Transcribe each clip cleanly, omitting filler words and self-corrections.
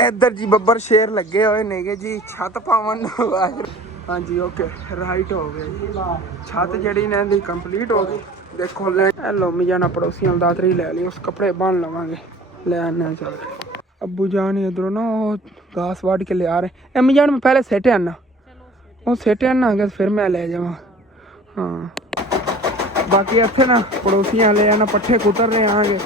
इधर जी बब्बर शेर लगे हुए नेगे जी छत पावन। हाँ जी ओके राइट हो गया जी। छत जड़ी ने कंप्लीट हो गई। देखो लोमी जाना पड़ोसियों दातरी ले ली उस कपड़े बांध लवांगे ले आने चल। अब्बू जान इधरों ना वो घास वाट के ले आ रहे। अम्मी जान मैं पहले सेटे आना वो सेटे आना आगे फिर मैं ले जावा। हाँ बाकी इतने ना पड़ोसियां ले आना पट्ठे कुतर रहे आगे।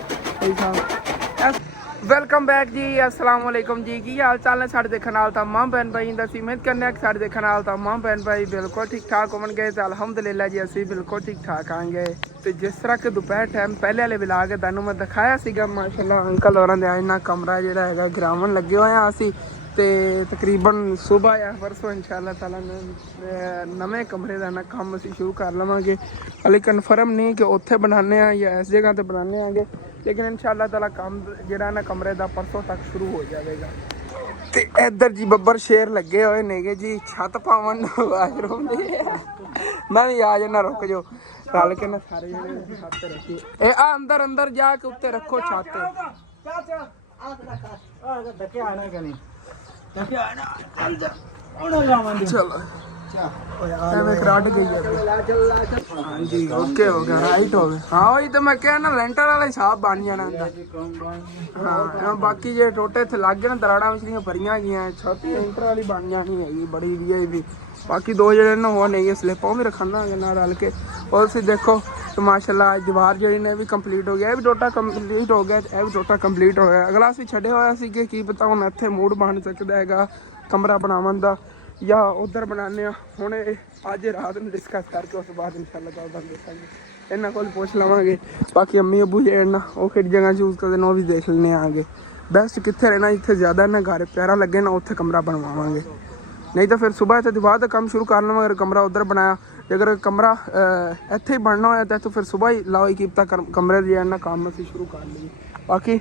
वेलकम बैक जी अस्सलाम वालेकुम जी की हाल चाल ने साढ़े देखने वाल तमाम भैन भाई दी उम्मीद करने साढ़े देखने वाल तमाम भैन भाई बिल्कुल ठीक ठाक होंगे। तो अलहमदुलिल्लाह जी असी बिल्कुल ठीक ठाक आएंगे। तो जिस तरह के दोपहर टाइम पहले वाले विला के तुहानू मैं दिखाया सीगा माशाल्लाह अंकल होरां दे इन्ना कमरा जिहड़ा हैगा गिरावन लगे हुए हैं असी। तो तकरीबन सुबह या परसों इंशाअल्लाह ताला नवे कमरे का ना काम असी शुरू कर लवांगे। हाले कन्फर्म नहीं कि उत्थे बनाने या इस जगह पर बनाने आगे लेकिन इंशाअल्लाह ताला काम जिहड़ा ना कमरे का परसों तक शुरू हो जाएगा। तो इधर जी बब्बर शेर लगे हुए नेगे जी छत पावन वाशरूम दी। मैं भी आ जाना रुक जो रल के ना सारे जने छत रखिए ए अंदर अंदर जाके उत्ते रखो छत। चलो कराट गई हाँ जी ओके हो गया राइट हो गया। हाँ वही तो मैं क्या ना लेंटर वाला हिसाब बन जाना। हाँ बाकी जे टोटे इतने लग गए ना दराड़ा मछलियां भरिया गई छत लेंटर वाली बन जानी है बड़ी वी भी। बाकी दो जने ना हो नहीं स्लिपां भी रखना ना रल के। और फिर देखो तो माशाल्लाह दीवार जी ने भी कंप्लीट हो गया ये भी टोटा कंप्लीट हो गया यह भी टोटा कंप्लीट हो गया। अगला असी छड़े होया सी कि की पता हुण इत्थे मूड बन सकदा हैगा कमरा बनावन दा या उधर बनाने हुण अज रात में डिस्कस करके उस बाद इंशाअल्लाह ताला देखेंगे इन्हां कोल पुछ लवांगे। बाकी अम्मी अबू जेहड़े ना वो किहड़ी जगह चूज करदे ने वो भी देख लैने आगे बेस्ट कित्थे रहना जित्थे ज़्यादा ना घर प्यारा लगे ना उत्थे कमरा बनवावांगे। नहीं तो फिर सुबह इतने दीवार का काम शुरू कर लवांगे अगर कमरा उधर बनाया अगर कमरा इत्थे ही बनना होया तो फिर सुबह ही लाओ ही कीता कमरे दी ना काम असीं शुरू कर लईए। बाकी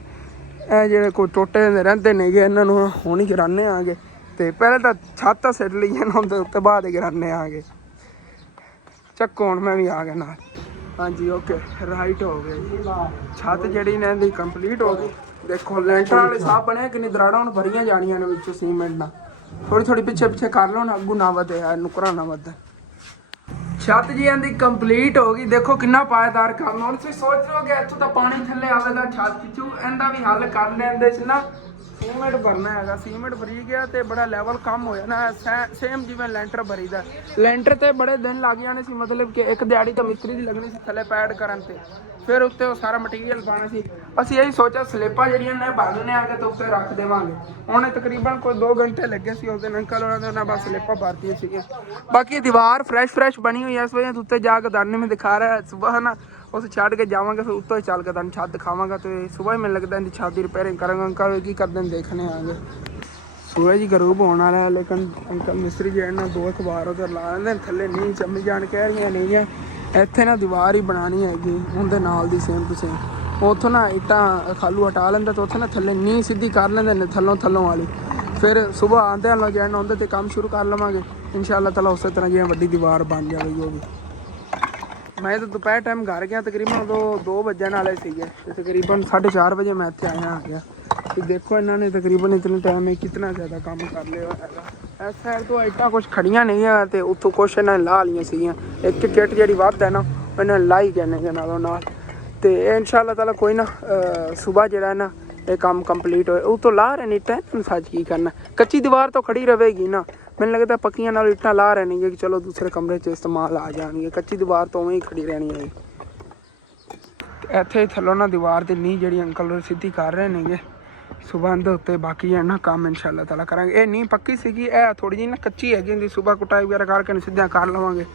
जेह्ड़े कोई टोटे रहिंदे नेगे इन्हां नूं हुण ही गिराने आगे तो पहले तो छत सिट ली ना उंदे उत्ते बाद गिराने आगे। चक्को हुण मैं भी आ गया नाल। हाँ जी ओके राइट हो गया जी। छत जड़ी ने कंप्लीट हो गई। देखो लैंटर वाले साहब बने किन्नी दराड़ा हुण भरियां जानियां ने विच सीमेंट नाल थोड़ी थोड़ी पिछे पिछे कर लो ना अगू ना वधे यार नुकरा ना वधे। छत जी इहदी कंप्लीट हो गई। देखो कितना पायदार काम हुण तुसीं सोच रहे हो कि इत्थों तां पानी थल्ले आवेगा छत चू इहदा भी हल कर लैंदे च ना सीमेंट भरना है सीमेंट भरी गया तो बड़ा लैवल कम हो जाना सेम जिवें लैंटर भरीदा लैंटर तो बड़े दिन लग जाने सी मतलब कि एक दिहाड़ी तो मिस्त्री की लगनी सी थल्ले पैड करन ते फिर उत्ते वो सारा मटीरियल पाना सी। असीं यही सोचा स्लिपां जिहड़ियां ने भरने आगे तो उत्ते रख देवांगे। हुण तकरीबन कोई 2 घंटे लगे सी उस दिन अंकल होरां ने बस स्लिपां भरतियां सीगियां। बाकी दीवार फ्रैश बनी हुई है इस वजह से उत्ते जाके दाने में दिखा रहा है सुबह ना उस छड़ के जावांगे फिर उत्तों ही चल के तुहानूं छत दिखावांगा। तो सुबह ही मैनूं लगदा इहदी छत की रिपेयरिंग करांगा अंकल की करदे देखने आगे। सूरज गरूब होने वाला है लेकिन अंकल मिस्त्री जो है ना 2 अखबार उधर ला लेंदे थल्ले नहीं चम्मी जान कह रही नहीं है इत्थे ना दीवार ही बनानी हैगी उनके नाल दी सेम टू सेम उत्थों ना इट्टां खालू हटा लेंदे तो उत्थे ना थल्ले नींह सीधी कर लेंदे ने थल्लों वाली फिर सुबह आंदे आलो जैन उनके ते काम शुरू कर लवांगे इंशाअल्लाह ताला उस तरह जिवें वड्डी दीवार बन जाएगी वो भी। मैं तो दोपहर टाइम घर गया तकरीबन 2 बजन वाले सीगे तकरीबन 4:30 बजे मैं इत्थे आया आ गया। तो देखो इन्होंने तकरीबन इतने टाइम में कितना ज़्यादा काम कर लिया है। इस साइड तो इट्टां कुछ खड़ियां नहीं है तो उत्थों कुछ इन्होंने ला लियां सीगियां एक किट जी वध है ना इन्होंने लाई गए नालों नाल। तो इंशाअल्लाह ताला कोई ना सुबह जो ना ये काम कंप्लीट हो उत्तों ला रहे इट्टां सच की करना कच्ची दीवार तो खड़ी रहेगी ना मैंने लगता पक्कियां नाल इट्टां ला रहे नहीं कि चलो दूसरे कमरे च इस्तेमाल आ जाएंगे कच्ची दीवार तो उवें ही खड़ी रहनी है। इत्थे थल्लों ना दीवार की नींह जी अंकल सीधी कर रहे हैं सुबह अंदर उत्ते बाकी है ना काम इंशाअल्लाह ताला करांगे। ये नींह पक्की सीगी थोड़ी जी ना कच्ची हैगी सुबह कुटाई वगैरह करके सीधा कर लवांगे।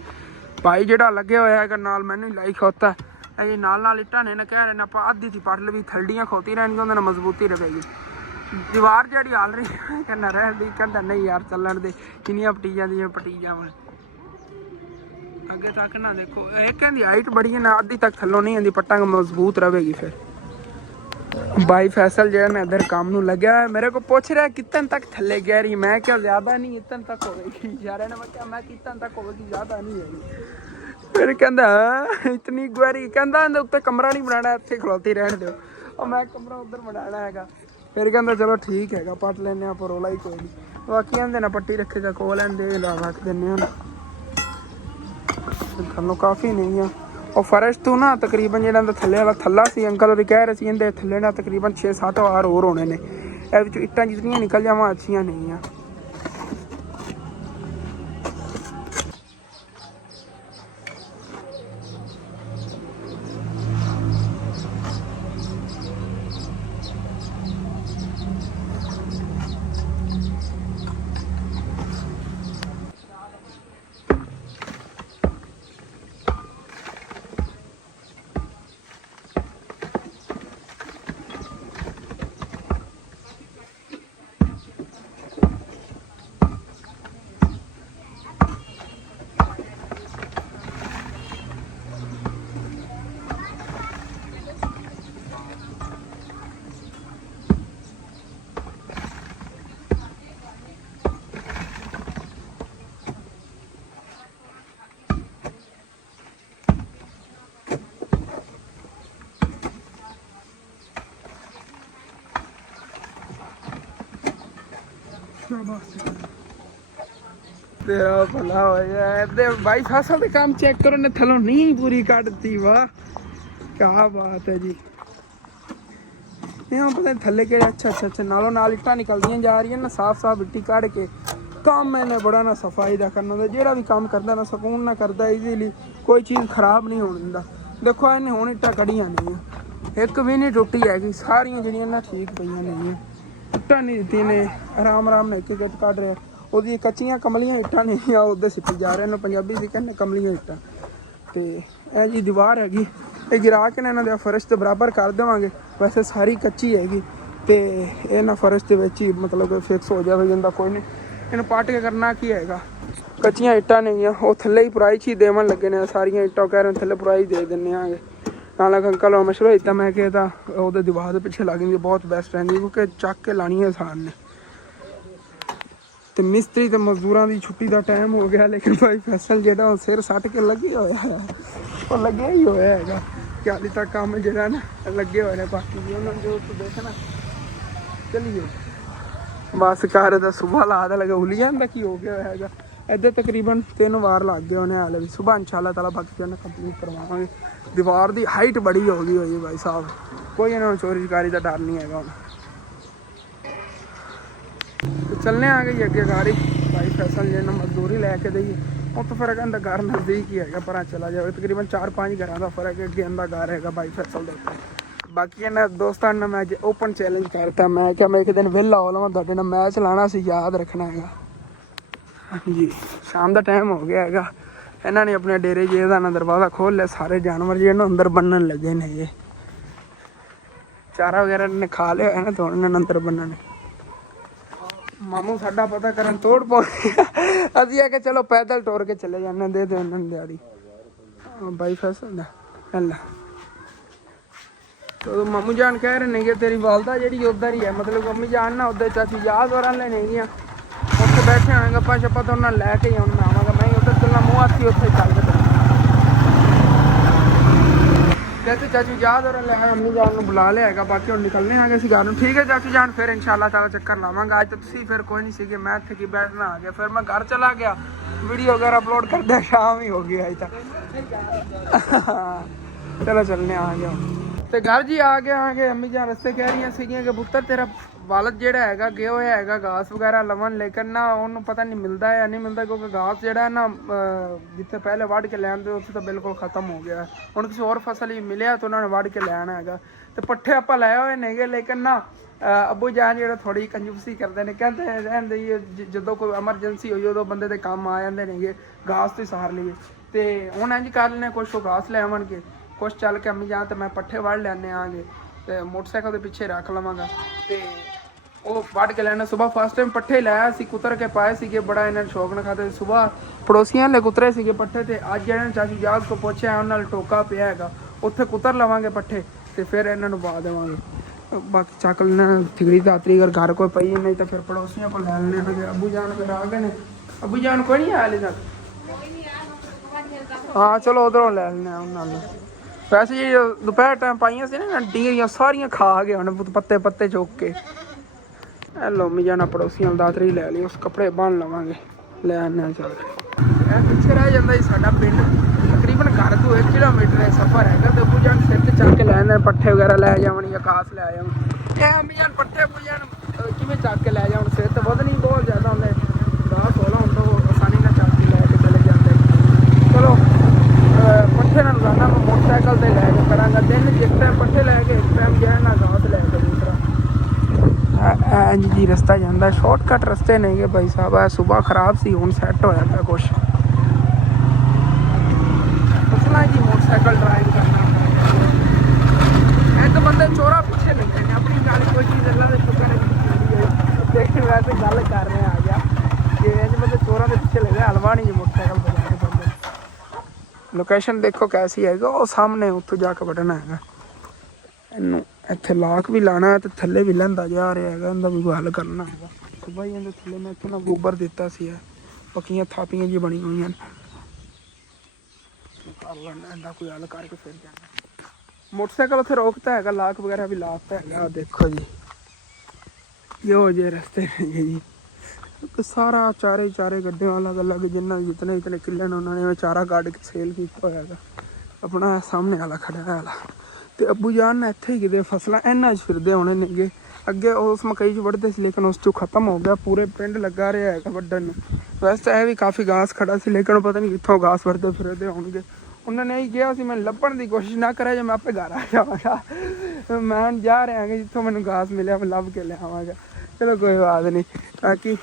भाई जिहड़ा लगे होया है नाल मैनूं लाई खोता है नाल इट्टां ने कह रहे ना आधी थी पड़ लवी थल्डियां खोती रहनी उहदे नाल मजबूती रहेगी। दीवार जी हाल रही कहना रह दी कहता नहीं यार चलन दे किनियां पटी जांदियां पटी जावन अगे तक ना देखो एक कहती हाइट बड़ी है ना आधी तक थल्लों नहीं आती पट्टा मजबूत रहेगी। फिर भाई फैसल जो है ना इधर काम नूं लग्या मेरे को पूछ रहा है कितन तक थल्ले गहरी मैं क्या ज़्यादा नहीं इतन तक होगी यार ने मैं मैं कितन तक होगी ज़्यादा नहीं है। फिर कहता इतनी गहरी कहता उत्ते कमरा नहीं बनाना इत्थे खलोती रहने दो और मैं कमरा उधर बनाना हैगा। ਫਿਰ ਕਹਿੰਦਾ ਚਲੋ ਠੀਕ ਹੈਗਾ ਪੱਟ ਲੈਂਦੇ ਆਪਾਂ, ਰੋਲਾ ਹੀ ਕੋਈ ਨਹੀਂ। ਬਾਕੀ ਕਹਿੰਦੇ ਨਾ ਪੱਟੀ ਰੱਖੇਗਾ ਕੋ ਲੈਂਦੇ ਲਾ ਰੱਖ ਦਿੰਦੇ ਹਨ। ਸਾਨੂੰ ਕਾਫੀ ਨਹੀਂ ਆ ਉਹ ਫਰਸ਼ ਤੋਂ ਨਾ ਤਕਰੀਬਨ ਜਿਹੜਾ ਦਾ ਥੱਲੇ ਵਾਲਾ ਥੱਲਾ ਸੀ, ਅੰਕਲ ਉਹਦੇ ਕਹਿ ਰਹੇ ਸੀ ਇਹਦੇ ਥੱਲੇ ਨਾਲ ਤਕਰੀਬਨ 6-7 ਵਾਰ ਹੋਰ ਹੋਣੇ ਨੇ। ਇਹ ਵਿੱਚ ਇੱਟਾਂ ਜਿਤਨੀਆਂ ਨਿਕਲ ਜਾਵਾਂ ਅੱਛੀਆਂ ਨਹੀਂ ਆ। तेरा भला हो जाए भाई। फसल के काम चेक करो ने थलों नहीं पूरी कटती, वाह क्या बात है जी। नहीं पता थले के अच्छा नालों नाल इट्टा निकलदियां जा रही ना, साफ साफ इट्टी कढ़ के। काम मैंने बड़ा ना सफाई का करना होंदा, जेड़ा भी काम करदा ना सुकून ना करदा, इजीली कोई चीज़ खराब नहीं होने दिंदा। देखो इन्हें हुण इट्टा कढ़ियां नहीं, एक भी नहीं टुटी हैगी, सारियां जिहड़ियां ना ठीक पईयां नहीं। इट्टां नहीं दित्ती ने, आराम आराम नाल एक एक कढ़ रहे। ਉਹਦੀ ਕੱਚੀਆਂ ਕਮਲੀਆਂ ਇੱਟਾਂ ਨਹੀਂ ਆ ਉਹਦੇ ਸਿੱਟੀ ਜਾ ਰਹੇ ਨੇ, ਪੰਜਾਬੀ ਸੀ ਕਹਿੰਦੇ ਕਮਲੀਆਂ ਇੱਟਾਂ। ਤੇ ਇਹ ਜੀ ਦੀਵਾਰ ਹੈਗੀ, ਇਹ ਗਿਰਾ ਕੇ ਨਾ ਇਹਨਾਂ ਦੇ ਫਰਸ਼ ਤੇ ਬਰਾਬਰ ਕਰ ਦੇਵਾਂਗੇ। ਵੈਸੇ ਸਾਰੀ ਕੱਚੀ ਹੈਗੀ ਤੇ ਇਹ ਨਾ ਫਰਸ਼ ਦੇ ਵਿੱਚ ਹੀ ਮਤਲਬ ਫਿਕਸ ਹੋ ਜਾਵੇ ਜਾਂਦਾ, ਕੋਈ ਨਹੀਂ। ਇਹਨੂੰ ਪਾਟ ਕੇ ਕਰਨਾ ਕੀ ਹੈਗਾ, ਕੱਚੀਆਂ ਇੱਟਾਂ ਨਹੀਂ ਆ ਉਹ ਥੱਲੇ ਹੀ ਪੁਰਾਈ ਚ ਹੀ ਦੇਵਣ ਲੱਗੇ ਨੇ ਸਾਰੀਆਂ ਇੱਟਾਂ, ਕਹਿ ਰਹੇ ਥੱਲੇ ਪੁਰਾਈ ਦੇ ਦਿੰਦੇ ਆਂਗੇ। ਨਾਲ ਅੰਕਲ ਉਹ ਮਸ਼ਹੂਰ ਇੱਟਾਂ ਮੈਂ ਕਿਹਾ ਤਾਂ ਉਹਦੇ ਦੀਵਾਰ ਦੇ ਪਿੱਛੇ ਲੱਗ ਜਾਂਦੀ, ਬਹੁਤ ਬੈਸਟ ਰਹਿੰਦੀ ਕਿਉਂਕਿ ਚੱਕ ਕੇ ਲਾਣੀ ਆਸਾਨ ਨੇ। ਤੇ ਮਿਸਤਰੀ ਤੇ ਮਜ਼ਦੂਰਾਂ ਦੀ ਛੁੱਟੀ ਦਾ ਟਾਈਮ ਹੋ ਗਿਆ, ਲੇਕਿਨ ਭਾਈ ਫੈਸਲ ਜਿਹੜਾ ਉਹ ਸਿਰ ਸੱਟ ਕੇ ਲੱਗਿਆ ਹੋਇਆ, ਉਹ ਲੱਗਿਆ ਹੀ ਹੋਇਆ ਹੈਗਾ ਕਿ ਹਾਲੇ ਤੱਕ ਕੰਮ ਜਿਹੜਾ ਨਾ ਲੱਗੇ ਹੋਏ ਨੇ। ਬਾਕੀ ਵੀ ਉਹਨਾਂ ਜੋ ਦੇਖਣਾ ਚਲੀਏ ਬਸ ਘਰ ਦਾ ਸੁਬਾਹ ਲਾ ਦਾ ਲਗਾ ਹੁਲੀ ਜਾਂਦਾ ਕੀ ਹੋ ਗਿਆ ਹੋਇਆ ਹੈਗਾ। ਇੱਧਰ ਤਕਰੀਬਨ 3 ਵਾਰ ਲੱਗ ਗਏ ਉਹਨੇ ਹਾਲੇ ਵੀ। ਸੁਬਾਹ ਇਨਸ਼ਾਅੱਲਾ ਤਾਲਾ ਬਾਕੀ ਉਹਨੇ ਕੰਪਲੀਟ ਕਰਵਾਵਾਂਗੇ। ਦੀਵਾਰ ਦੀ ਹਾਈਟ ਬੜੀ ਹੋ ਗਈ ਹੋਈ ਹੈ ਭਾਈ ਸਾਹਿਬ, ਕੋਈ ਇਹਨਾਂ ਨੂੰ ਚੋਰੀ ਚਕਾਰੀ ਦਾ ਡਰ ਨਹੀਂ ਹੈਗਾ ਹੁਣ। ਚੱਲਣੇ ਆ ਗਈ ਅੱਗੇ ਗਾੜੀ ਭਾਈ ਫੈਸਲ ਜੇ ਮਜ਼ਦੂਰੀ ਲੈ ਕੇ ਦਈਏ ਉੱਥੋਂ ਫਿਰ ਕਹਿੰਦਾ ਘਰ ਨਜ਼ਦੀਕ ਹੀ ਹੈਗਾ, ਪਰ ਚਲਾ ਜਾਵੇ। ਤਕਰੀਬਨ 4-5 ਘਰਾਂ ਦਾ ਫਰਕ ਅੱਗੇ ਆਂਦਾ ਘਰ ਹੈਗਾ ਭਾਈ ਫੈਸਲ ਦੇ ਉੱਤੇ। ਬਾਕੀ ਇਹਨਾਂ ਦੋਸਤਾਂ ਨੇ ਮੈਂ ਅੱਜ ਓਪਨ ਚੈਲੰਜ ਕਰਤਾ, ਮੈਂ ਕਿਹਾ ਮੈਂ ਇੱਕ ਦਿਨ ਵਿਹਲਾ ਹੋ ਲਵਾਂ, ਤੁਹਾਡੇ ਨਾਲ ਮੈਚ ਲਾਣਾ ਸੀ, ਯਾਦ ਰੱਖਣਾ ਹੈਗਾ। ਹਾਂਜੀ ਸ਼ਾਮ ਦਾ ਟਾਈਮ ਹੋ ਗਿਆ ਹੈਗਾ, ਇਹਨਾਂ ਨੇ ਆਪਣੇ ਡੇਰੇ ਜੇ ਦਾ ਦਰਵਾਜ਼ਾ ਖੋਲ ਲਿਆ, ਸਾਰੇ ਜਾਨਵਰ ਜਿਹੜੇ ਅੰਦਰ ਬੰਨਣ ਲੱਗੇ ਨੇ। ਇਹ ਚਾਰਾ ਵਗੈਰਾ ਨੇ ਖਾ ਲਿਆ ਹੈ ਨਾ, ਤਾਂ ਉਹਨਾਂ ਨੇ ਅੰਦਰ ਬੰਨਣ। ਮਾਮੂ ਸਾਡਾ ਪਤਾ ਕਰਨ ਤੋੜ ਪਾ ਅਸੀਂ ਆ ਕੇ ਚਲੋ ਪੈਦਲ ਟੋਰ ਕੇ ਚਲੇ ਜਾਂਦੇ, ਦੇ ਦੇ ਉਹਨਾਂ ਨੂੰ ਦਿਹਾੜੀ ਬਾਈ ਫੈਸਲ ਦਾ। ਅੱਲਾ तो मामू जान कह रहे ने तेरी वालदा जी उधर ही है, मतलब अम्मी जान ना उधर चाची याद और ले नहीं उत्थे बैठे होने गप्पा शप्पा तो उन्हें लैके ही मैं आवागा। मैं उधर चलना मूँह हाथी उत्थे चल के जैसे चाचू याद और ले अम्मी जान बुला लिया है। बाकी हम निकलने आ गए इसी घर। ठीक है चाचू जान, फिर इंशाल्लाह ताला चक्कर लावांगा। अज तो तुसी फिर कोई नहीं सी, मैं इत्थे की बैठना आ गया, फिर मैं घर चला गया, वीडियो वगैरह अपलोड कर दिया, शाम ही हो गई अज तक। चलो चलने आ गया ਤੇ ਘਰ ਜੀ ਆ ਗਏ। ਅੰਮੀ ਜਾਨ ਰਸਤੇ ਕਹਿ ਰਹੀਆਂ ਸੀਗੀਆਂ ਕਿ ਪੁੱਤਰ ਤੇਰਾ ਵਾਲਦ ਜਿਹੜਾ ਹੈਗਾ ਗਿਆ ਹੋਇਆ ਹੈਗਾ ਘਾਸ ਵਗੈਰਾ ਲਵਣ, ਲੇਕਿਨ ਨਾ ਉਹਨੂੰ ਪਤਾ ਨਹੀਂ ਮਿਲਦਾ ਜਾਂ ਨਹੀਂ ਮਿਲਦਾ, ਕਿਉਂਕਿ ਘਾਸ ਜਿਹੜਾ ਨਾ ਜਿੱਥੇ ਪਹਿਲੇ ਵੱਢ ਕੇ ਲੈਣ ਦੇ ਉੱਥੇ ਤਾਂ ਬਿਲਕੁਲ ਖਤਮ ਹੋ ਗਿਆ। ਹੁਣ ਕਿਸੇ ਹੋਰ ਫਸਲ ਹੀ ਮਿਲਿਆ ਤਾਂ ਉਹਨਾਂ ਨੇ ਵੱਢ ਕੇ ਲੈਣਾ ਹੈਗਾ। ਤੇ ਪੱਠੇ ਆਪਾਂ ਲਾਏ ਹੋਏ ਨੇਗੇ, ਲੇਕਿਨ ਨਾ ਅੱਬੂ ਜਾਨ ਜਿਹੜਾ ਥੋੜੀ ਕੰਜੂਸੀ ਕਰਦੇ ਨੇ, ਕਹਿੰਦੇ ਰਹਿੰਦੇ ਜਦੋਂ ਕੋਈ ਐਮਰਜੈਂਸੀ ਹੋਈ ਉਦੋਂ ਬੰਦੇ ਦੇ ਕੰਮ ਆ ਜਾਂਦੇ ਨੇਗੇ, ਘਾਸ ਤੋਂ ਸਾਰ ਲਈਏ। ਤੇ ਹੁਣ ਇੰਝ ਕਰ ਲੈਣੇ, ਕੁਛ ਘਾਸ ਲੈ ਆਵਣਗੇ, ਕੁਛ ਚੱਲ ਕੇ ਅੰਮੀ ਜਾਨ ਤੇ ਮੈਂ ਪੱਠੇ ਵੱਢ ਲੈਣੇ ਆਂਗੇ ਤੇ ਮੋਟਰਸਾਈਕਲ ਦੇ ਪਿੱਛੇ ਰੱਖ ਲਵਾਂਗਾ ਤੇ ਉਹ ਵੱਢ ਕੇ ਲੈਣਾ। ਸੁਬਾਹ ਫਸਟ ਟਾਈਮ ਪੱਠੇ ਲਾਇਆ ਸੀ, ਕੁਤਰ ਕੇ ਪਾਏ ਸੀਗੇ, ਬੜਾ ਇਹਨਾਂ ਨੇ ਸ਼ੌਕ ਨਾਲ ਖਾਦੇ। ਸੁਬਾਹ ਪੜੋਸੀਆਂ ਲੈ ਕੁਤਰੇ ਸੀਗੇ ਪੱਠੇ, ਤੇ ਅੱਜ ਇਹਨਾਂ ਨੇ ਚਾਚੂ ਜਾਗ ਕੋ ਪੁੱਛਿਆ, ਉਹਨਾਂ ਨਾਲ ਟੋਕਾ ਪਿਆ ਹੈਗਾ, ਉੱਥੇ ਕੁਤਰ ਲਵਾਂਗੇ ਪੱਠੇ ਤੇ ਫਿਰ ਇਹਨਾਂ ਨੂੰ ਪਾ ਦੇਵਾਂਗੇ। ਬਾਕੀ ਚੱਕ ਲੈਣਾ ਠਿਗੜੀ ਦਾਤਰੀ ਅਗਰ ਘਰ ਕੋਈ ਪਈ ਨਹੀਂ ਤਾਂ ਫਿਰ ਪੜੋਸੀਆਂ ਕੋਲ ਲੈ ਲੈਣੇ ਹੈਗੇ। ਅੱਬੂ ਜਾਨ ਫਿਰ ਆ ਗਏ ਨੇ, ਅੱਬੂ ਜਾਨ ਕੋਈ ਨਹੀਂ ਆਇਆ ਹਲੇ ਤੱਕ। ਹਾਂ ਚਲੋ ਉਧਰੋਂ ਲੈ ਲੈਣੇ ਆ ਉਹਨਾਂ ਨੂੰ। ਵੈਸੇ ਜੀ ਦੁਪਹਿਰ ਟਾਈਮ ਪਾਈਆਂ ਸੀ ਨਾ ਡਿੰਗਰੀਆਂ, ਸਾਰੀਆਂ ਖਾ ਗਏ ਹੁਣ ਪੱਤੇ ਪੱਤੇ ਚੁੱਕ ਕੇ। लो अम्मी जान पड़ोसियों दातरी लै ली उस कपड़े बन लवांगे लै आने चल के पिछे रह जाता जी साडा पिंड तकरीबन घर तो 1 किलोमीटर है सफ़र है तो अब्बू जान सिर ते चक के लै आंदे पट्ठे वगैरह लै जावन या घास लै जावन अम्मी जान पट्ठे अब्बू जान किवें चक के लै जावन सिर ते वजन ही बहुत ज़्यादा होंदा घास होला हुंदा आसानी नाल चक के लै के चले जांदे चलो पट्ठे नाल जाना मैं मोटरसाइकिल ते लै के करांगा दिन जिस टाइम पट्ठे लै के इस टाइम जाना घास लै के दूसरा जी रस्ता जाता शॉर्टकट रस्ते नहीं गए भाई साहब सुबह खराब सी हुण सैट होया पिया कुछ फसला जी मोटरसाइकिल ड्राइव करना एक बंदे चोरा पीछे लगे ने अपनी नाल कोई चीज़ अल्लाह दे शुक्र है देख वैसे गल कर रहे आ गया कि इंज बंदे चोरा के पीछे लगे हलवा नहीं मोटरसाइकिल बजा के बंदे लोकेशन देखो कैसी है वो सामने उत्थों जाके वड़ना है इनू ਇੱਥੇ ਲਾਕ ਵੀ ਲਾਣਾ ਹੈ ਤੇ ਥੱਲੇ ਵੀ ਲੈਂਦਾ ਜਾ ਰਿਹਾ ਹੈਗਾ ਇਹਦਾ ਵੀ ਹੱਲ ਕਰਨਾ ਹੈਗਾ ਸੁਬਾਹ ਹੀ ਇਹਦੇ ਥੱਲੇ ਮੈਂ ਇੱਥੇ ਨਾ ਗੋਬਰ ਦਿੱਤਾ ਸੀ ਪੱਕੀਆਂ ਥਾਪੀਆਂ ਜੀ ਬਣੀ ਹੋਈਆਂ ਨੇ ਕਰ ਲੈਣਾ ਇਹਦਾ ਕੋਈ ਹੱਲ ਕਰਕੇ ਫਿਰ ਜਾਣਾ ਮੋਟਰਸਾਈਕਲ ਉੱਥੇ ਰੋਕਤਾ ਹੈਗਾ ਲਾਕ ਵਗੈਰਾ ਵੀ ਲਾਤਾ ਹੈਗਾ ਦੇਖੋ ਜੀ ਇਹੋ ਜਿਹੇ ਰਸਤੇ ਨੇ ਜੀ ਸਾਰਾ ਚਾਰੇ ਗੱਡੀਆਂ ਅਲੱਗ ਅਲੱਗ ਜਿੰਨਾ ਜਿਤਨੇ ਕਿੱਲੇ ਨੇ ਉਹਨਾਂ ਨੇ ਚਾਰਾ ਕੱਢ ਕੇ ਸੇਲ ਕੀਤਾ ਹੋਇਆ ਹੈਗਾ ਆਪਣਾ ਸਾਹਮਣੇ ਵਾਲਾ ਖੜਾ ਵਾਲਾ ਤੇ ਅੱਬੂ ਜਾਨ ਨੇ ਇੱਥੇ ਹੀ ਕਿਤੇ ਫਸਲਾਂ ਇਹਨਾਂ 'ਚ ਫਿਰਦੇ ਹੋਣੇ ਨੇਗੇ ਅੱਗੇ ਉਸ ਮਕਈ 'ਚ ਵੱਢਦੇ ਸੀ ਲੇਕਿਨ ਉਸ 'ਚੋਂ ਖਤਮ ਹੋ ਗਿਆ ਪੂਰੇ ਪਿੰਡ ਲੱਗਾ ਰਿਹਾ ਹੈਗਾ ਵੱਢਣ ਨੂੰ ਵੈਸੇ ਤਾਂ ਇਹ ਵੀ ਕਾਫੀ ਘਾਸ ਖੜਾ ਸੀ ਲੇਕਿਨ ਪਤਾ ਨਹੀਂ ਕਿੱਥੋਂ ਘਾਸ ਵੱਢਦੇ ਫਿਰਦੇ ਹੋਣਗੇ ਉਹਨਾਂ ਨੇ ਇਹ ਕਿਹਾ ਸੀ ਮੈਂ ਲੱਭਣ ਦੀ ਕੋਸ਼ਿਸ਼ ਨਾ ਕਰਾਂ ਜੇ ਮੈਂ ਆਪੇ ਘਰ ਆ ਜਾਵਾਂਗਾ ਮੈਂ ਜਾ ਰਿਹਾ ਹਾਂ ਜਿੱਥੋਂ ਮੈਨੂੰ ਘਾਸ ਮਿਲਿਆ ਮੈਂ ਲੱਭ ਕੇ ਲਿਆਵਾਂਗਾ ਚਲੋ ਕੋਈ ਬਾਤ ਨਹੀਂ ਬਾਕੀ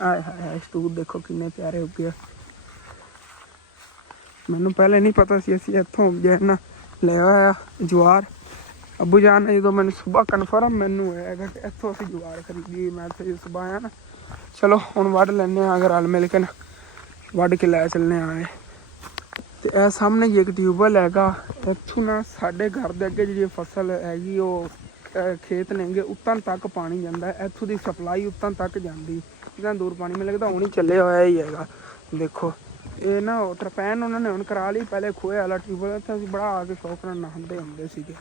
ਆਏ ਹਾਏ ਸਟੂਰ ਦੇਖੋ ਕਿੰਨੇ ਪਿਆਰੇ ਹੋ ਗਏ ਮੈਨੂੰ ਪਹਿਲੇ ਨਹੀਂ ਪਤਾ ਸੀ ਅਸੀਂ ਇੱਥੋਂ ਜੇ ਨਾ ਲੈ ਆਇਆ ਜਵਾਰ ਅੱਬੂ ਜਾਨ ਨੇ ਜਦੋਂ ਮੈਨੂੰ ਸੁਬਾਹ ਕਨਫਰਮ ਮੈਨੂੰ ਹੈਗਾ ਕਿ ਇੱਥੋਂ ਅਸੀਂ ਜਵਾਰ ਖਰੀਦੀ ਮੈਂ ਇੱਥੇ ਸੁਬਾਹ ਆਇਆ ਨਾ ਚਲੋ ਹੁਣ ਵੱਢ ਲੈਂਦੇ ਹਾਂ ਅਗਰ ਰਲ ਮਿਲ ਕੇ ਨਾ ਵੱਢ ਕੇ ਲੈ ਚੱਲਦੇ ਹਾਂ ਤੇ ਇਹ ਸਾਹਮਣੇ ਜੀ ਇੱਕ ਟਿਊਬਵੈੱਲ ਹੈਗਾ ਇੱਥੋਂ ਨਾ ਸਾਡੇ ਘਰ ਦੇ ਅੱਗੇ ਜਿਹੜੀ ਫਸਲ ਹੈਗੀ ਉਹ ਖੇਤ ਨੇਗੇ ਉੱਤਨ ਤੱਕ ਪਾਣੀ ਜਾਂਦਾ ਇੱਥੋਂ ਦੀ ਸਪਲਾਈ ਉੱਤਨ ਤੱਕ ਜਾਂਦੀ ਜਿੱਦਾਂ ਦੂਰ ਪਾਣੀ ਮੈਨੂੰ ਲੱਗਦਾ ਹੁਣ ਹੀ ਚੱਲਿਆ ਹੋਇਆ ਹੀ ਹੈਗਾ ਦੇਖੋ ਇਹ ਨਾ ਟਰਪੈਨ ਉਹਨਾਂ ਨੇ ਹੁਣ ਕਰਾ ਲਈ ਪਹਿਲੇ ਖੋਏ ਵਾਲਾ ਟਿਊਬਵੈੱਲ ਇੱਥੇ ਅਸੀਂ ਬੜਾ ਆ ਕੇ ਸ਼ੌਕ ਨਾਲ ਨਹਾਉਂਦੇ ਹੁੰਦੇ ਸੀਗੇ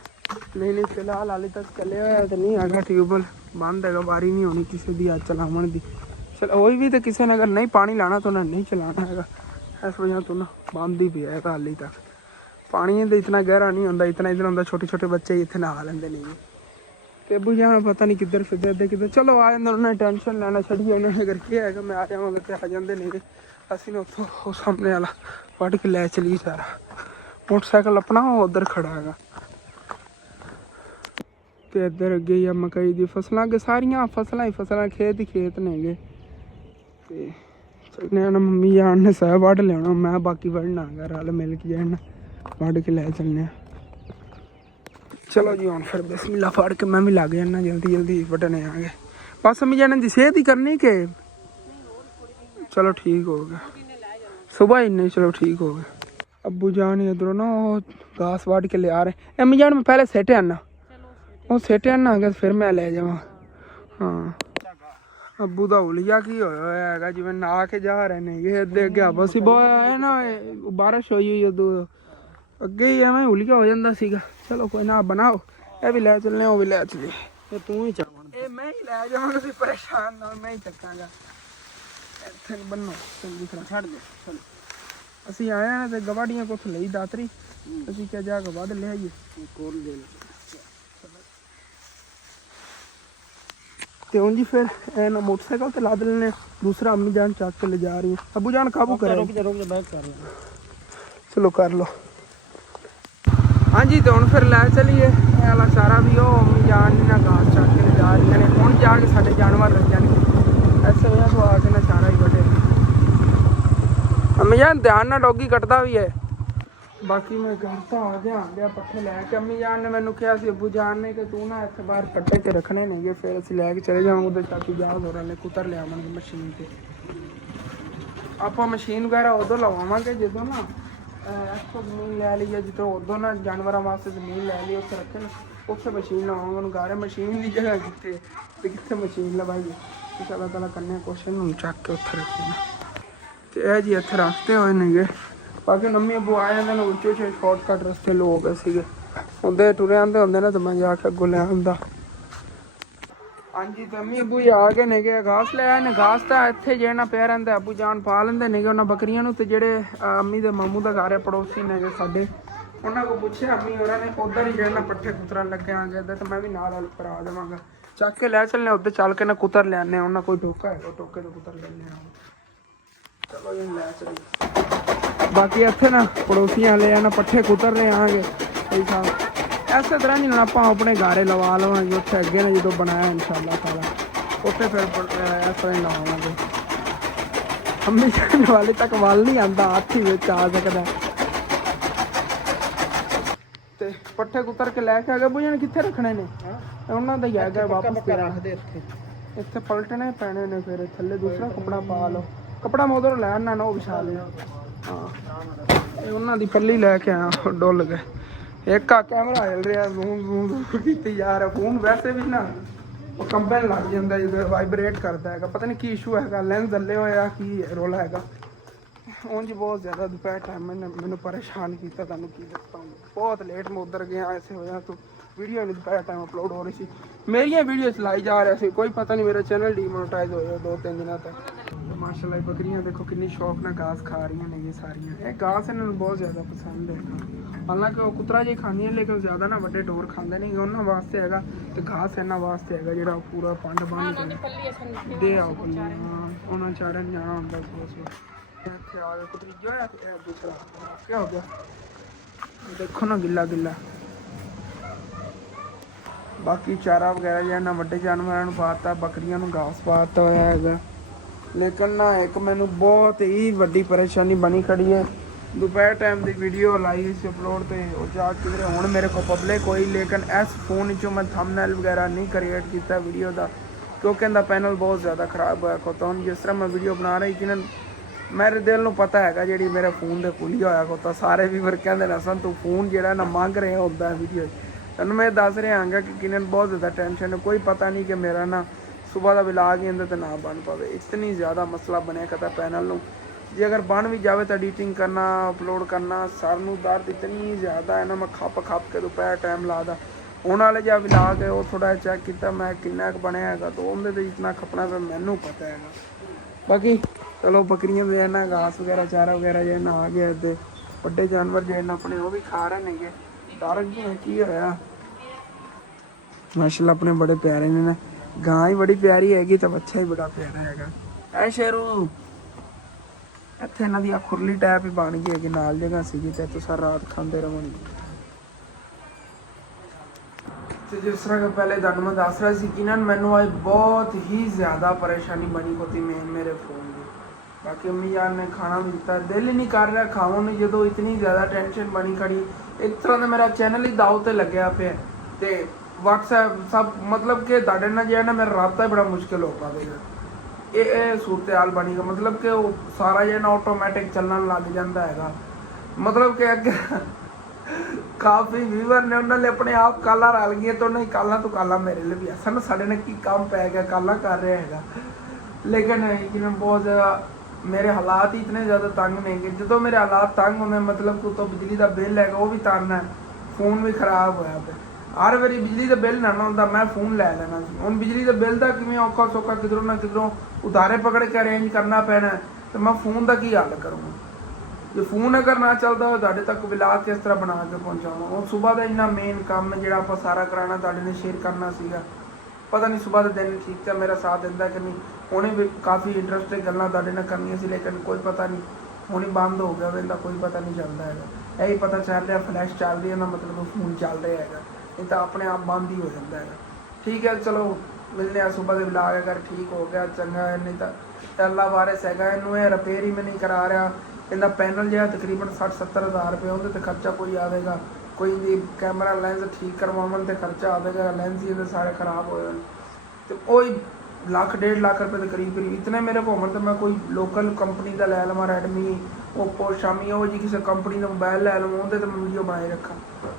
ਨਹੀਂ ਫਿਲਹਾਲ ਹਾਲੇ ਤੱਕ ਚੱਲਿਆ ਹੋਇਆ ਤਾਂ ਨਹੀਂ ਹੈਗਾ ਟਿਊਬਵੈੱਲ ਬੰਦ ਹੈਗਾ ਵਾਰੀ ਨਹੀਂ ਹੋਣੀ ਕਿਸੇ ਦੀ ਅੱਜ ਚਲਾਉਣ ਦੀ ਚਲ ਉਹੀ ਵੀ ਤਾਂ ਕਿਸੇ ਨੇ ਅਗਰ ਨਹੀਂ ਪਾਣੀ ਲਾਣਾ ਤਾਂ ਉਹਨਾਂ ਨਹੀਂ ਚਲਾਉਣਾ ਹੈਗਾ ਇਸ ਵਜ੍ਹਾ ਤੋਂ ਨਾ ਬੰਦ ਹੀ ਪਿਆ ਹੈਗਾ ਹਾਲੇ ਤੱਕ ਪਾਣੀ ਇਹਦਾ ਇਤਨਾ ਗਹਿਰਾ ਨਹੀਂ ਹੁੰਦਾ ਇਤਨਾ ਹੁੰਦਾ ਛੋਟੇ ਬੱਚੇ ਇੱਥੇ ਨਹਾ ਲੈਂਦੇ ਨੇ ਤੇ ਅੱਬੂ ਜਾਨ ਪਤਾ ਨਹੀਂ ਕਿੱਧਰ ਫਿਰਦੇ ਕਿੱਧਰ ਚਲੋ ਆ ਜਾਂਦੇ ਉਹਨਾਂ ਨੇ ਟੈਨਸ਼ਨ ਲੈਣਾ ਛੱਡੀ ਉਹਨਾਂ ਨੇ ਅਗਰ ਕੀ ਹੈਗਾ ਮੈਂ ਆ ਜਾਵਾਂਗਾ ਤੇ ਆ ਜਾਂਦੇ ਨਹੀਂ ਅਸੀਂ ਨਾ ਉੱਥੋਂ ਉਹ ਸਾਹਮਣੇ ਵਾਲਾ ਵੱਢ ਕੇ ਲੈ ਚਲੀ ਸਾਰਾ ਮੋਟਰਸਾਈਕਲ ਆਪਣਾ ਉਹ ਉੱਧਰ ਖੜਾ ਹੈਗਾ ਤੇ ਇੱਧਰ ਅੱਗੇ ਹੀ ਆ ਮਕਈ ਦੀ ਫਸਲਾਂ ਅੱਗੇ ਸਾਰੀਆਂ ਫਸਲਾਂ ਹੀ ਫਸਲਾਂ ਖੇਤ ਹੀ ਖੇਤ ਨੇਗੇ ਤੇ ਚੱਲਣੇ ਨਾ ਮੰਮੀ ਜਾਨ ਨੇ ਸਹਿ ਵੱਢ ਲਿਆਉਣਾ ਮੈਂ ਬਾਕੀ ਵੱਢਣਾ ਹੈਗਾ ਰਲ ਮਿਲ ਕੇ ਜਾਣਾ ਵੱਢ ਕੇ ਲੈ ਚੱਲਣੇ ਆ ਚਲੋ ਜੀ ਹੁਣ ਫਿਰ ਬਿਸਮਿਲ੍ਲਾ ਫੜ ਕੇ ਮੈਂ ਵੀ ਲੱਗ ਜਾਣਾ ਜਲਦੀ ਵੱਢਣੇ ਆਗੇ ਬਸ ਮੰਮੀ ਜਾਨ ਦੀ ਸਿਹਤ ਹੀ ਕਰਨੀ ਕਿ चलो ठीक हो गया सुबह ही नहीं चलो ठीक हो गया अब्बू जान इधरों ना वो घास वाट के ले आ रहे अम्मी जान मैं पहले सेटे आना वो सेटे आना अगर फिर मैं ले जावा हाँ अब्बू का हुलिया की होया जिवें नहा के जा रहे ने ये अगे बस ही बहुत है ना बारिश हुई उदों अगे ही एवें हुलिया हो जाता सीगा चलो कोई ना बनाओ ये भी लै चलने वो भी लै चलिए तू ही चल मैं ही लै जावांगा तुसीं परेशान ना मैं ही चकांगा ਇੱਥੇ ਬੰਨੋ ਚੰਗੀ ਤਰ੍ਹਾਂ ਛੱਡ ਦੇ ਚਲੋ ਅਸੀਂ ਆਏ ਹਾਂ ਤੇ ਗਵਾੜੀਆਂ ਕੁਛ ਲਈ ਦਾਤਰੀ ਅਸੀਂ ਕਿਹਾ ਜਾ ਕੇ ਵੱਢ ਲਿਆਈਏ ਕੋਲ ਲੈ ਲਓ ਤੇ ਉਂਝ ਫਿਰ ਇਹਨਾਂ ਮੋਟਰਸਾਈਕਲ ਤੇ ਲਾਦ ਲੈਣੇ ਦੂਸਰਾ ਅੰਮੀ ਜਾਨ ਚੱਕ ਕੇ ਲੈ ਜਾ ਰਹੀ ਹੈ ਅੱਬੂ ਜਾਨ ਕਾਬੂ ਕਰੇ ਰੁਕ ਜਾ ਬੈਕ ਕਰ ਲੈ ਚਲੋ ਕਰ ਲਓ ਹਾਂਜੀ ਤੇ ਹੁਣ ਫਿਰ ਲੈ ਚਲੀਏ ਇਹ ਵਾਲਾ ਸਾਰਾ ਵੀ ਉਹ ਅੰਮੀ ਜਾਨ ਨਾ ਘਾਸ ਚੱਕ ਕੇ ਲੈ ਜਾ ਰਹੀਆਂ ਨੇ ਹੁਣ ਜਾ ਕੇ ਸਾਡੇ ਜਾਨਵਰ ਰਹਿ ਜਾਣਗੇ ऐसे वजह तो आके ना सारा ही कटे अम्मी जान ध्यान ना डॉगी कटता भी है बाकी मैं घर तो आ गया पट्ठे लैके अम्मी जान ने मैंने कहा सी अब्बू जान ने कि तू ना इतने बाहर पट्टे के रखने नहीं फिर असं लैके चले जाओगे उधर चाचू जहाज हो रहे कुतर ले आवेंगे मशीन से आप मशीन वगैरह उदों लवावांगे जो ना इतों जमीन लै ली है जितों उदों ना जानवरों वास्ते जमीन लै ली उत्थे रखे उत्थे मशीन लवावांगे गारे मशीन की जगह कितने मशीन लवाइए अल्लाह ताला करने क्वेश्चन चक के उत्थे रखना तो यह जी इतने रस्ते होए ने बाकी मम्मी अबू आ जाते हैं उच्चे उच्चे शॉर्टकट रस्ते लोग गए थे उधर टुरे आते होंगे ना तो मैं जाके अगों ले आंदा ਹਾਂਜੀ ਤੇ ਅੰਮੀ ਅਬੂ ਆ ਗਏ ਨੇਗੇ ਘਾਸ ਲੈ ਆਏ ਨੇ। ਘਾਸ ਤਾਂ ਇੱਥੇ ਜਿਹੜਾ ਪਿਆ ਰਹਿੰਦਾ ਅਬੂ ਜਾਨ ਪਾ ਲੈਂਦੇ ਨੇਗੇ ਉਹਨਾਂ ਬੱਕਰੀਆਂ ਨੂੰ। ਤੇ ਜਿਹੜੇ ਅੰਮੀ ਦੇ ਮਾਮੂ ਦਾ ਘਰ ਹੈ ਪੜੋਸੀ ਨੇਗੇ ਸਾਡੇ, ਉਹਨਾਂ ਕੋਲ ਪੁੱਛਿਆ ਅੰਮੀ ਹੋਰਾਂ ਨੇ ਉੱਧਰ ਹੀ ਜਿਹੜਾ ਪੱਠੇ ਕੁਤਰਨ ਲੱਗੇ ਆਂਗੇ ਤੇ ਮੈਂ ਵੀ ਨਾਲ ਹੈਲਪ ਕਰਾ ਦੇਵਾਂਗਾ। ਚੱਕ ਕੇ ਲੈ ਚੱਲਨੇ ਉੱਧਰ ਚੱਲ ਕੇ ਨਾ ਕੁਤਰ ਲਿਆਨੇ ਉਹਨਾਂ ਕੋਈ ਟੋਕਾ ਹੈਗਾ ਟੋਕੇ ਤੋਂ ਕੁਤਰ ਲੈਣੇ ਆ। ਚਲੋ ਜੀ ਲੈ ਚੱਲੀ। ਬਾਕੀ ਇੱਥੇ ਨਾ ਪੜੋਸੀਆਂ ਵਾਲੇ ਆ ਨਾ ਪੱਠੇ ਕੁਤਰ ਰਹੇ ਆਂਗੇ ਇਸੇ ਤਰ੍ਹਾਂ ਹੀ ਆਪਾਂ ਆਪਣੇ ਗਾਰੇ ਲਵਾ ਲਵਾਂਗੇ ਉੱਥੇ ਅੱਗੇ ਨਾ ਜਦੋਂ ਬਣਾਇਆ ਇਨਸ਼ਾਅੱਲਾ ਤਾਲਾ ਉੱਥੇ ਫਿਰ ਇਸ ਤਰ੍ਹਾਂ ਹੀ ਲਵਾਵਾਂਗੇ। ਅੰਮੀ ਜਾਨ ਵਾਲੇ ਤੱਕ ਵੱਲ ਨਹੀਂ ਆਉਂਦਾ ਹੱਥ ਹੀ ਵਿੱਚ ਆ ਸਕਦਾ। ਤੇ ਪੱਠੇ ਕੁਤਰ ਕੇ ਲੈ ਕੇ ਆ ਗਏ ਬੁਝਣ ਕਿੱਥੇ ਰੱਖਣੇ ਨੇ ਉਹਨਾਂ ਦਾ ਹੀ ਹੈਗਾ ਵਾਪਸ ਰੱਖਦੇ ਇੱਥੇ ਪਲਟਣੇ ਪੈਣੇ ਨੇ। ਫਿਰ ਥੱਲੇ ਦੂਸਰਾ ਕੱਪੜਾ ਪਾ ਲਓ। ਕੱਪੜਾ ਮੈਂ ਉਧਰੋਂ ਲੈ ਆਉਣਾ ਨਾ ਉਹ ਵਿਛਾ ਲਿਆ। ਹਾਂ ਇਹ ਉਹਨਾਂ ਦੀ ਪੱਲੀ ਲੈ ਕੇ ਆਇਆ ਡੁੱਲ ਗਏ। ਇੱਕ ਆ ਕੈਮਰਾ ਹਿਲ ਰਿਹਾ ਜ਼ੂਮ ਕੀਤੀ ਯਾਰ। ਫੋਨ ਵੈਸੇ ਵੀ ਨਾ ਉਹ ਕੰਬਣ ਲੱਗ ਜਾਂਦਾ ਜਦੋਂ ਵਾਈਬ੍ਰੇਟ ਕਰਦਾ ਹੈਗਾ। ਪਤਾ ਨਹੀਂ ਕੀ ਇਸ਼ੂ ਹੈਗਾ ਲੈਂਸ ਥੱਲੇ ਹੋਇਆ ਕੀ ਰੋਲਾ ਹੈਗਾ। ਉਂਝ ਬਹੁਤ ਜ਼ਿਆਦਾ ਦੁਪਹਿਰ ਟਾਈਮ ਮੈਨੂੰ ਪਰੇਸ਼ਾਨ ਕੀਤਾ। ਤੁਹਾਨੂੰ ਕੀ ਦੱਸਾਂ ਬਹੁਤ ਲੇਟ ਮੈਂ ਉੱਧਰ ਗਿਆ ਐਸੇ ਹੋਇਆ ਤੂੰ ਵੀਡੀਓ ਨਹੀਂ ਦੁਪਹਿਰ ਟਾਈਮ ਅਪਲੋਡ ਹੋ ਰਹੀ ਸੀ। ਮੇਰੀਆਂ ਵੀਡੀਓ ਚਲਾਈ ਜਾ ਰਿਹਾ ਸੀ ਕੋਈ ਪਤਾ ਨਹੀਂ ਮੇਰਾ ਚੈਨਲ ਡੀਮੋਨਟਾਈਜ਼ ਹੋਇਆ 2-3 ਦਿਨਾਂ ਤੱਕ। ਮਾਸ਼ਾਅੱਲਾ ਬੱਕਰੀਆਂ ਦੇਖੋ ਕਿੰਨੀ ਸ਼ੌਕ ਨਾਲ ਘਾਸ ਖਾ ਰਹੀਆਂ ਨੇ ਇਹ ਸਾਰੀਆਂ। ਇਹ ਘਾਸ ਇਹਨਾਂ ਨੂੰ ਬਹੁਤ ਜ਼ਿਆਦਾ ਪਸੰਦ ਹੈ। ਹਾਲਾਂਕਿ ਉਹ ਕੁਤਰਾ ਜਿਹੀ ਖਾਂਦੀਆਂ ਲੇਕਿਨ ਜ਼ਿਆਦਾ ਨਾ ਵੱਡੇ ਡੋਰ ਖਾਂਦੇ ਨਹੀਂ ਉਹਨਾਂ ਵਾਸਤੇ ਹੈਗਾ। ਤੇ ਘਾਸ ਇਹਨਾਂ ਵਾਸਤੇ ਹੈਗਾ ਜਿਹੜਾ ਪੂਰਾ ਪੰਡ ਬੰਨ ਕੇ ਦੇ ਆਓ ਪੱਲੀ। ਹਾਂ ਉਹਨਾਂ ਚਾਰਨ ਜਾਣਾ ਹੁੰਦਾ ਸੁਬਹ ਇੱਥੇ ਆ ਕੇ ਕੁਤਰੀ ਜੋ ਹੈ ਦੂਸਰਾ ਕੀ ਹੋ ਗਿਆ ਦੇਖੋ ਨਾ ਗਿੱਲਾ ਗਿੱਲਾ। ਬਾਕੀ ਚਾਰਾ ਵਗੈਰਾ ਜਿਹੜਾ ਨਾ ਵੱਡੇ ਜਾਨਵਰਾਂ ਨੂੰ ਪਾਤਾ ਬੱਕਰੀਆਂ ਨੂੰ ਘਾਸ ਪਾਤਾ ਹੋਇਆ ਹੈਗਾ। ਲੇਕਿਨ ਨਾ ਇੱਕ ਮੈਨੂੰ ਬਹੁਤ ਹੀ ਵੱਡੀ ਪਰੇਸ਼ਾਨੀ ਬਣੀ ਖੜੀ ਹੈ। ਦੁਪਹਿਰ ਟਾਈਮ ਦੀ ਵੀਡੀਓ ਲਾਈ ਸੀ ਅਪਲੋਡ ਤੇ ਉਹ ਜਾ ਕਿਧਰੇ ਹੁਣ ਮੇਰੇ ਕੋਲ ਪਬਲਿਕ ਹੋਈ ਲੇਕਿਨ ਇਸ ਫੋਨ ਵਿੱਚੋਂ ਮੈਂ ਥੰਬਨੇਲ ਵਗੈਰਾ ਨਹੀਂ ਕ੍ਰੀਏਟ ਕੀਤਾ ਵੀਡੀਓ ਦਾ ਕਿਉਂਕਿ ਇਹਦਾ ਪੈਨਲ ਬਹੁਤ ਜ਼ਿਆਦਾ ਖਰਾਬ ਹੋਇਆ ਕੋਤਾ। ਹੁਣ ਜਿਸ ਤਰ੍ਹਾਂ ਮੈਂ ਵੀਡੀਓ ਬਣਾ ਰਹੀ ਕਿ ਮੇਰੇ ਦਿਲ ਨੂੰ ਪਤਾ ਹੈਗਾ ਜਿਹੜੀ ਮੇਰੇ ਫੋਨ ਦੇ ਖੁੱਲਿਆ ਹੋਇਆ ਕੋਤਾ ਸਾਰੇ ਵੀਵਰ ਕਹਿੰਦੇ ਨੇ ਅਸਨ ਤੂੰ ਫੋਨ ਜਿਹੜਾ ਨਾ ਮੰਗ ਰਿਹਾ ਹੁੰਦਾ ਵੀਡੀਓ। ਤੈਨੂੰ ਮੈਂ ਦੱਸ ਰਿਹਾ ਹਾਂਗਾ ਕਿ ਕਿਨਨ ਬਹੁਤ ਜ਼ਿਆਦਾ ਟੈਨਸ਼ਨ ਹੈ। ਕੋਈ ਪਤਾ ਨਹੀਂ ਕਿ ਮੇਰਾ ਨਾ ਸੁਬਾਹ ਦਾ ਵਿਲਾਗ ਹੀ ਇਹਦੇ ਤੇ ਨਾ ਬਣ ਪਾਵੇ। ਇਤਨੀ ਜ਼ਿਆਦਾ ਮਸਲਾ ਬਣਿਆ ਕਦਾ ਪੈਨਲ ਨੂੰ ਜੇ ਅਗਰ ਬਣ ਵੀ ਜਾਵੇ ਤਾਂ ਐਡੀਟਿੰਗ ਕਰਨਾ ਅਪਲੋਡ ਕਰਨਾ ਸਰ ਨੂੰ ਦਰਦ ਇਤਨੀ ਜ਼ਿਆਦਾ ਹੈ ਨਾ ਮੈਂ ਖੱਪ ਕੇ ਦੁਪਹਿਰ ਟਾਈਮ ਲਾਦਾ। ਹੁਣ ਵਾਲੇ ਜਿਹਾ ਵਿਲਾਗ ਹੈ ਉਹ ਥੋੜ੍ਹਾ ਚੈੱਕ ਕੀਤਾ ਮੈਂ ਕਿੰਨਾ ਕੁ ਬਣਿਆ ਹੈਗਾ ਤਾਂ ਉਹਦੇ ਤੇ ਇਤਨਾ ਖੱਪਣਾ ਫਿਰ ਮੈਨੂੰ ਪਤਾ ਹੈਗਾ। ਬਾਕੀ ਚਲੋ ਬੱਕਰੀਆਂ ਦੇ ਨਾ ਘਾਸ ਵਗੈਰਾ ਚਾਰਾ ਵਗੈਰਾ ਜੇ ਨਾ ਆ ਗਿਆ ਤੇ ਵੱਡੇ ਜਾਨਵਰ ਜਿਹੜੇ ਆਪਣੇ ਉਹ ਵੀ ਖਾ ਰਹੇ ਨੇਗੇ। ਡਰ ਗਏ ਕੀ ਹੋਇਆ ਮਾਸ਼ਾਅੱਲਾ ਆਪਣੇ ਬੜੇ ਪਿਆਰੇ ਨੇ ਨਾ। ਗਾਂ ਹੀ ਬੜੀ ਪਿਆਰੀ ਹੈਗੀ ਤਾਂ ਬੱਚਾ ਹੀ ਬੜਾ ਪਿਆਰਾ ਹੈਗਾ। ਐ ਸ਼ੇਰੂ ਇੱਥੇ ਇਹਨਾਂ ਦੀ ਆ ਖੁਰਲੀ ਟੈਪ ਹੀ ਬਣ ਗਈ ਹੈਗੀ ਨਾਲ ਜਗ੍ਹਾ ਸੀਗੀ ਤੇ ਇੱਥੇ ਸਾਰਾ ਰਾਤ ਖਾਂਦੇ ਰਵਾਂਗੇ। ਤੇ ਜਿਸ ਤਰ੍ਹਾਂ ਕਿ ਪਹਿਲੇ ਤੁਹਾਨੂੰ ਮੈਂ ਦੱਸ ਰਿਹਾ ਸੀ ਕਿ ਨਾ ਮੈਨੂੰ ਅੱਜ ਬਹੁਤ ਹੀ ਜ਼ਿਆਦਾ ਪਰੇਸ਼ਾਨੀ ਬਣੀ ਹੋਤੀ ਮੇਰੇ ਫੋਨ ਦੀ। ਬਾਕੀ ਅੰਮੀ ਜਾਨ ਨੇ ਖਾਣਾ ਵੀ ਦਿੱਤਾ ਦਿਲ ਹੀ ਨਹੀਂ ਕਰ ਰਿਹਾ ਖਾਣ ਨੂੰ ਜਦੋਂ ਇਤਨੀ ਜ਼ਿਆਦਾ ਟੈਨਸ਼ਨ ਬਣੀ ਖੜੀ। ਇੱਕ ਤਰ੍ਹਾਂ ਦਾ ਮੇਰਾ ਚੈਨਲ ਹੀ ਦਾਅ 'ਤੇ ਲੱਗਿਆ ਪਿਆ ਤੇ WhatsApp ਸਭ ਮਤਲਬ ਕਿ ਤੁਹਾਡੇ ਨਾਲ ਜਿਹੜਾ ਨਾ ਮੇਰਾ ਰਾਬਤਾ ਹੀ ਬੜਾ ਮੁਸ਼ਕਿਲ ਹੋ ਪਾਵੇਗਾ। ਇਹ ਸੂਰਤ ਹਾਲ ਬਣੇਗਾ ਮਤਲਬ ਕਿ ਉਹ ਸਾਰਾ ਜਿਹੜਾ ਨਾ ਆਟੋਮੈਟਿਕ ਚੱਲਣ ਲੱਗ ਜਾਂਦਾ ਹੈਗਾ। ਮਤਲਬ ਕਿ ਅੱਗੇ ਕਾਫੀ ਵੀਵਰ ਨੇ ਉਹਨਾਂ ਨੇ ਆਪਣੇ ਆਪ ਕਾਲਾਂ ਰਲ ਗਈਆਂ ਤਾਂ ਉਹਨਾਂ ਦੀ ਕਾਲਾਂ ਤੋਂ ਕਾਲਾਂ ਮੇਰੇ ਲਈ ਵੀ ਅਸਲ ਸਾਡੇ ਨਾਲ ਕੀ ਕੰਮ ਪੈ ਗਿਆ ਕਾਲਾਂ ਕਰ ਰਿਹਾ ਹੈਗਾ। ਲੇਕਿਨ ਜਿਵੇਂ ਬਹੁਤ ਜ਼ਿਆਦਾ ਮੇਰੇ ਹਾਲਾਤ ਹੀ ਇਤਨੇ ਜ਼ਿਆਦਾ ਤੰਗ ਨੇ ਕਿ ਜਦੋਂ ਮੇਰੇ ਹਾਲਾਤ ਤੰਗ ਹੁੰਦੇ ਮਤਲਬ ਕਿ ਉਤੋਂ ਬਿਜਲੀ ਦਾ ਬਿੱਲ ਹੈਗਾ ਉਹ ਵੀ ਤਰਨਾ ਫੋਨ ਵੀ ਖਰਾਬ ਹੋਇਆ ਪਿਆ। ਹਰ ਵਾਰੀ ਬਿਜਲੀ ਦਾ ਬਿੱਲ ਨਾ ਹੁੰਦਾ ਮੈਂ ਫੋਨ ਲੈ ਲੈਣਾ ਸੀ। ਹੁਣ ਬਿਜਲੀ ਦਾ ਬਿੱਲ ਦਾ ਕਿਵੇਂ ਔਖਾ ਸੌਖਾ ਕਿਧਰੋਂ ਨਾ ਕਿਧਰੋਂ ਉਧਾਰੇ ਪਕੜ ਕੇ ਅਰੇਂਜ ਕਰਨਾ ਪੈਣਾ ਤੇ ਮੈਂ ਫੋਨ ਦਾ ਕੀ ਹੱਲ ਕਰੂੰਗਾ। ਜੇ ਫੋਨ ਅਗਰ ਨਾ ਚੱਲਦਾ ਹੋਵੇ ਤੁਹਾਡੇ ਤੱਕ ਵਿਲਾਗ ਕਿਸ ਤਰ੍ਹਾਂ ਬਣਾ ਕੇ ਪਹੁੰਚਾਵਾਂ। ਉਹ ਸਵੇਰ ਦਾ ਇੰਨਾ ਮੇਨ ਕੰਮ ਜਿਹੜਾ ਆਪਾਂ ਸਾਰਾ ਕਰਾਉਣਾ ਤੁਹਾਡੇ ਨਾਲ ਸ਼ੇਅਰ ਕਰਨਾ ਸੀਗਾ। ਪਤਾ ਨਹੀਂ ਸਵੇਰ ਦੇ ਦਿਨ ਠੀਕ ਤਾਂ ਮੇਰਾ ਸਾਥ ਦਿੰਦਾ ਕਿ ਨਹੀਂ। ਹੁਣੇ ਵੀ ਕਾਫੀ ਇੰਟਰਸਟਿੰਗ ਗੱਲਾਂ ਤੁਹਾਡੇ ਨਾਲ ਕਰਨੀਆਂ ਸੀ ਲੇਕਿਨ ਕੋਈ ਪਤਾ ਨਹੀਂ ਹੁਣੇ ਬੰਦ ਹੋ ਗਿਆ ਇਹਦਾ ਕੋਈ ਪਤਾ ਨਹੀਂ ਚੱਲਦਾ ਹੈਗਾ। ਇਹੀ ਪਤਾ ਚੱਲ ਰਿਹਾ ਫਲੈਸ਼ ਚੱਲ ਰਹੀ ਹੈ ਨਾ ਮਤਲਬ ਉਹ ਫੋਨ ਚੱਲ ਰਿਹਾ ਹੈਗਾ ਨਹੀਂ ਤਾਂ ਆਪਣੇ ਆਪ ਬੰਦ ਹੀ ਹੋ ਜਾਂਦਾ ਹੈਗਾ। ਠੀਕ ਹੈ ਚਲੋ ਮਿਲਦੇ ਆ ਸੁਬਹ ਦੇ ਵਿਲਾਗ ਅਗਰ ਠੀਕ ਹੋ ਗਿਆ ਚੰਗਾ ਹੈ ਨਹੀਂ ਤਾਂ ਅੱਲਾ ਵਾਰਿਸ ਹੈਗਾ। ਇਹਨੂੰ ਇਹ ਰਿਪੇਅਰ ਹੀ ਮੈਂ ਨਹੀਂ ਕਰਾ ਰਿਹਾ। ਇਹਦਾ ਪੈਨਲ ਜਿਹੜਾ ਤਕਰੀਬਨ 60-70 ਹਜ਼ਾਰ ਰੁਪਏ ਉਹਦੇ ਤੇ ਖਰਚਾ ਕੋਈ ਆਵੇਗਾ। ਕੋਈ ਇਹਦੀ ਕੈਮਰਾ ਲੈਂਸ ਠੀਕ ਕਰਵਾਉਣ ਤੇ ਖਰਚਾ ਆਵੇਗਾ। ਲੈਂਸ ਹੀ ਇਹਦੇ ਸਾਰੇ ਖਰਾਬ ਹੋਏ ਤੇ ਉਹੀ ਲੱਖ 1.5 ਲੱਖ ਰੁਪਏ ਦੇ ਕਰੀਬ ਇਤਨੇ ਮੇਰੇ ਘੁੰਮਣ ਤੇ ਮੈਂ ਕੋਈ ਲੋਕਲ ਕੰਪਨੀ ਦਾ ਲੈ ਲਵਾਂ ਰੈਡਮੀ ਓਪੋ ਸ਼ਾਮੀ ਉਹ ਜੀ ਕਿਸੇ ਕੰਪਨੀ ਦਾ ਮੋਬਾਈਲ ਲੈ ਲਵਾਂ ਉਹਦੇ ਤੇ ਮੈਂ ਵੀਡੀਓ ਬਣਾਏ ਰੱਖਾਂ।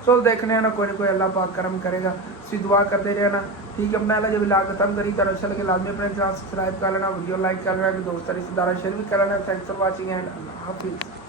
ਸੋ ਦੇਖਣੇ ਨਾ ਕੋਈ ਨਾ ਕੋਈ ਅੱਲਾਹ ਪਾਕ ਕਰਮ ਕਰੇਗਾ। ਤੁਸੀਂ ਦੁਆ करते रहना ठीक है। अपना जब लाग तंग करी तरह अच्छा लगे लाजमी अपने चैनल सब्सक्राइब कर लेना वीडियो लाइक कर लेना दोस्तों रिश्तेदार शेयर भी कर लेना। थैंक्स फॉर वाचिंग एंड अल्लाह हाफिज़।